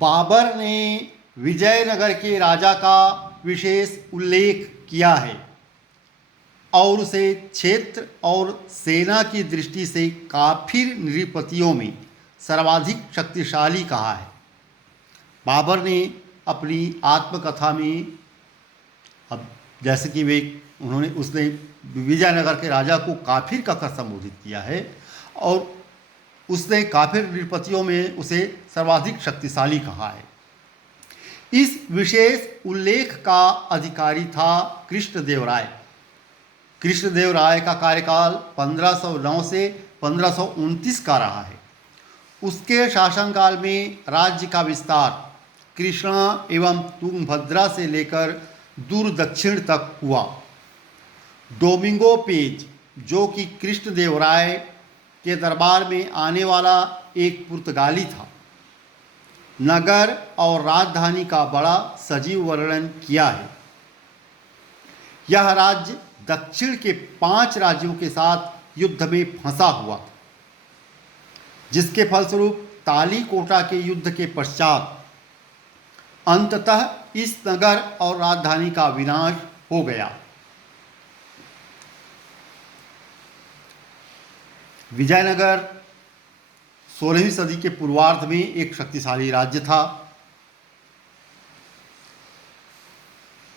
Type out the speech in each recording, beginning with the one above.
बाबर ने विजयनगर के राजा का विशेष उल्लेख किया है और उसे क्षेत्र और सेना की दृष्टि से काफिर नृपतियों में सर्वाधिक शक्तिशाली कहा है। बाबर ने अपनी आत्मकथा में, अब जैसे कि उसने विजयनगर के राजा को काफिर कहकर संबोधित किया है और उसने काफिर नृपतियों में उसे सर्वाधिक शक्तिशाली कहा है। इस विशेष उल्लेख का अधिकारी था कृष्णदेवराय। कृष्णदेवराय का कार्यकाल 1509 से 1529 का रहा है। उसके शासनकाल में राज्य का विस्तार कृष्णा एवं तुंगभद्रा से लेकर दूर दक्षिण तक हुआ। डोमिंगो पेज, जो कि कृष्णदेवराय के दरबार में आने वाला एक पुर्तगाली था, नगर और राजधानी का बड़ा सजीव वर्णन किया है। यह राज्य दक्षिण के 5 राज्यों के साथ युद्ध में फंसा हुआ था, जिसके फलस्वरूप तालीकोटा के युद्ध के पश्चात अंततः इस नगर और राजधानी का विनाश हो गया। विजयनगर 16वीं सदी के पूर्वार्ध में एक शक्तिशाली राज्य था।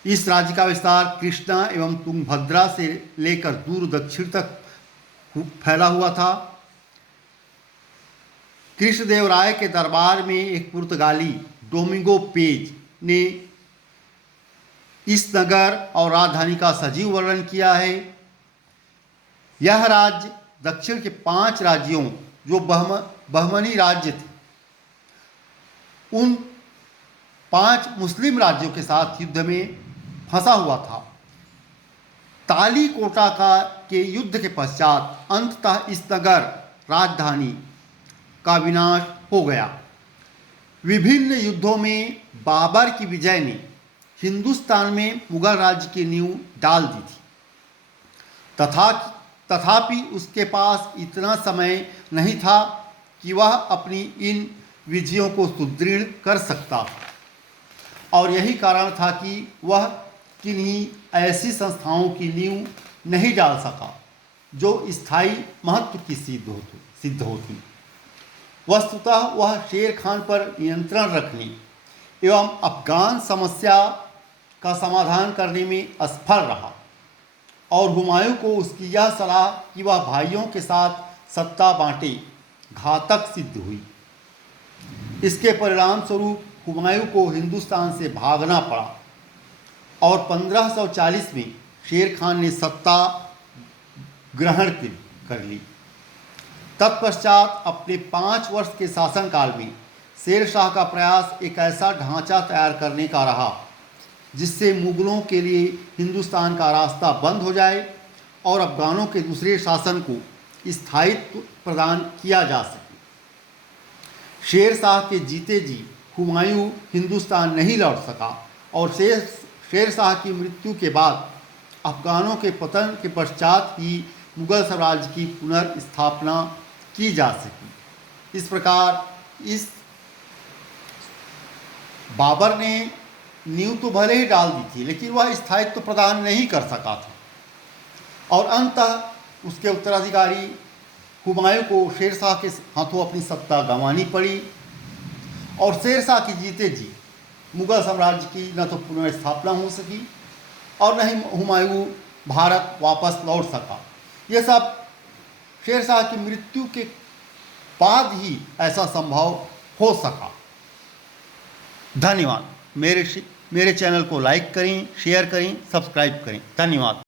इस राज्य का विस्तार कृष्णा एवं तुंगभद्रा से लेकर दूर दक्षिण तक फैला हुआ था। कृष्णदेवराय के दरबार में एक पुर्तगाली डोमिंगो पेज ने इस नगर और राजधानी का सजीव वर्णन किया है। यह राज्य दक्षिण के 5 राज्यों, जो बहमनी राज्य थे, उन 5 मुस्लिम राज्यों के साथ युद्ध में फंसा हुआ था। तालीकोटा के युद्ध के पश्चात अंततः इस नगर राजधानी का विनाश हो गया। विभिन्न युद्धों में बाबर की विजय ने हिंदुस्तान में मुगल राज्य की नींव डाल दी थी। तथापि उसके पास इतना समय नहीं था कि वह अपनी इन विजयों को सुदृढ़ कर सकता था और यही कारण था कि वह किन्हीं ऐसी संस्थाओं की नींव नहीं डाल सका जो स्थायी महत्व की सिद्ध होती। वस्तुतः वह शेर खान पर नियंत्रण रखने एवं अफगान समस्या का समाधान करने में असफल रहा और हुमायूं को उसकी यह सलाह कि वह भाइयों के साथ सत्ता बांटे घातक सिद्ध हुई। इसके परिणाम स्वरूप हुमायूं को हिंदुस्तान से भागना पड़ा और 1540 में शेर खान ने सत्ता ग्रहण कर ली। तत्पश्चात अपने 5 वर्ष के शासनकाल में शेर शाह का प्रयास एक ऐसा ढांचा तैयार करने का रहा जिससे मुगलों के लिए हिंदुस्तान का रास्ता बंद हो जाए और अफगानों के दूसरे शासन को स्थायित्व प्रदान किया जा सके। शेर शाह के जीते जी हुमायूं हिंदुस्तान नहीं लौट सका और शेर शाह की मृत्यु के बाद अफगानों के पतन के पश्चात ही मुगल साम्राज्य की पुनर्स्थापना की जा सकी। इस प्रकार इस बाबर ने नींव तो भले ही डाल दी थी, लेकिन वह स्थायित्व प्रदान नहीं कर सका था और अंततः उसके उत्तराधिकारी हुमायूं को शेर शाह के हाथों अपनी सत्ता गंवानी पड़ी और शेर शाह की जीते जी मुगल साम्राज्य की न तो पुनर्स्थापना हो सकी और न ही हुमायूं भारत वापस लौट सका। यह सब शेर शाह की मृत्यु के बाद ही ऐसा संभव हो सका। धन्यवाद। मेरे चैनल को लाइक करें, शेयर करें, सब्सक्राइब करें। धन्यवाद।